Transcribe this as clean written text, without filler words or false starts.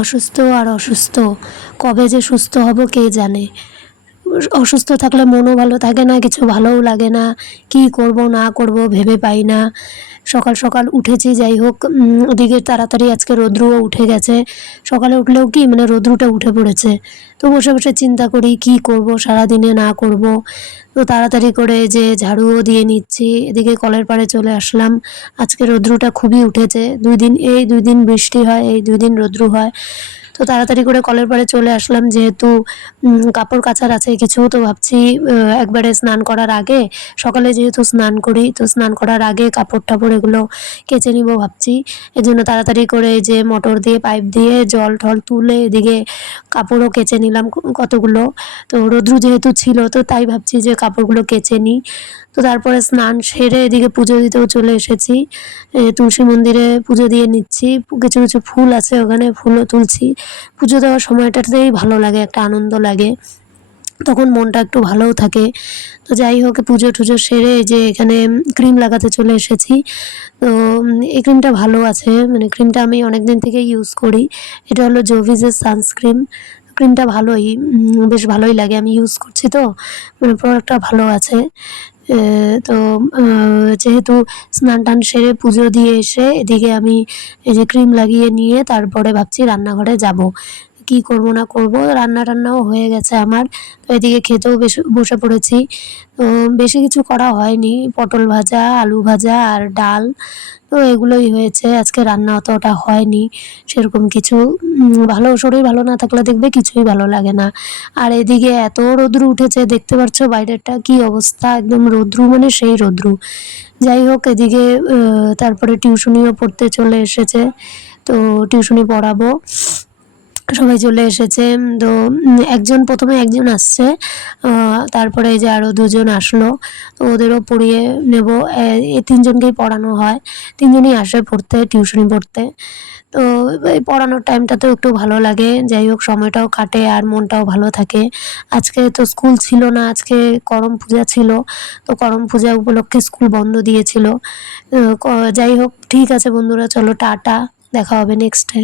অসুস্থ আর অসুস্থ, কবে যে সুস্থ হব কে জানে। অসুস্থ থাকলে মনও ভালো থাকে না, কিছু ভালোও লাগে না, কি করব না করব ভেবে পাই না। সকাল সকাল উঠেছি, যাই হোক ওদিকে তাড়াতাড়ি আজকে রৌদ্রও উঠে গেছে। সকালে উঠলেও কি মানে রৌদ্রটা উঠে পড়েছে, তো বসে বসে চিন্তা করি কি করব সারাদিনে না করব। তো তাড়াতাড়ি করে যে ঝাড়ুও দিয়ে নিচ্ছি, এদিকে কলের পাড়ে চলে আসলাম। আজকে রৌদ্রটা খুবই উঠেছে, 2 দিন এই 2 দিন বৃষ্টি হয়, এই 2 দিন রৌদ্র হয়। তো তাড়াতাড়ি করে কলের পাড়ে চলে আসলাম, যেহেতু কাপড় কাচার আছে কিছু, তো ভাবছি একবারে স্নান করার আগে, সকালে যেহেতু স্নান করি, তো স্নান করার আগে কাপড় টাপড় এগুলো কেচে নিব ভাবছি। এজন্য তাড়াতাড়ি করে যে মোটর দিয়ে পাইপ দিয়ে জল টল তুলে এদিকে কাপড়ও কেচে নিলাম কতগুলো। তো রৌদ্র যেহেতু ছিল, তো তাই ভাবছি যে কাপড়গুলো কেচে নিই। তো তারপরে স্নান সেরে এদিকে পুজো দিতেও চলে এসেছি। তুলসী মন্দিরে পুজো দিয়ে নিচ্ছি, কিছু কিছু ফুল আছে ওখানে ফুলও তুলছি। পুজো দেওয়ার সময়টাতেই ভালো লাগে, একটা আনন্দ লাগে, তখন মনটা একটু ভালোও থাকে। তো যাই হোক, পুজো টুজো সেরে যে এখানে ক্রিম লাগাতে চলে এসেছি। তো এই ক্রিমটা ভালো আছে, মানে ক্রিমটা আমি অনেক দিন থেকে ইউজ করি। এটা হলো জোভিজের সানস্ক্রিন। ক্রিমটা ভালোই, বেশ ভালোই লাগে, আমি ইউজ করছি তো, মানে প্রোডাক্টটা ভালো আছে। তো যেহেতু স্নান টান সেরে পুজো দিয়ে এসে এদিকে আমি এই যে ক্রিম লাগিয়ে নিয়ে তারপরে ভাবছি রান্নাঘরে যাব, কি করব না করব। রান্না টান্নাও হয়ে গেছে আমার, তো এদিকে খেতেও বসে পড়েছি। তো বেশি কিছু করা হয়নি, পটল ভাজা, আলু ভাজা আর ডাল, তো এগুলোই হয়েছে। আজকে রান্না অতটা হয়নি সেরকম কিছু। ভালো শরীর ভালো না থাকলে দেখবে কিছুই ভালো লাগে না। আর এদিকে এত রৌদ্র উঠেছে, দেখতে পাচ্ছ বাইরেরটা কি অবস্থা, একদম রৌদ্র মানে সেই রৌদ্র। যাই হোক, এদিকে তারপরে টিউশনিও পড়তে চলে এসেছে, তো টিউশনি পড়াবো, সবাই চলে এসেছে। তো প্রথমে একজন আসছে, তারপরে এই যে আরও 2জন আসলো, তো ওদেরও পড়িয়ে নেব। এই 3জনকেই পড়ানো হয়, 3জনই আসে পড়তে, টিউশনি পড়তে। তো এই পড়ানোর টাইমটাতেও একটু ভালো লাগে, যাই হোক সময়টাও কাটে আর মনটাও ভালো থাকে। আজকে তো স্কুল ছিল না, আজকে করম পূজা ছিল, তো করম পূজা উপলক্ষে স্কুল বন্ধ দিয়েছিল। যাই হোক, ঠিক আছে বন্ধুরা, চলো টাটা, দেখা হবে নেক্সটে।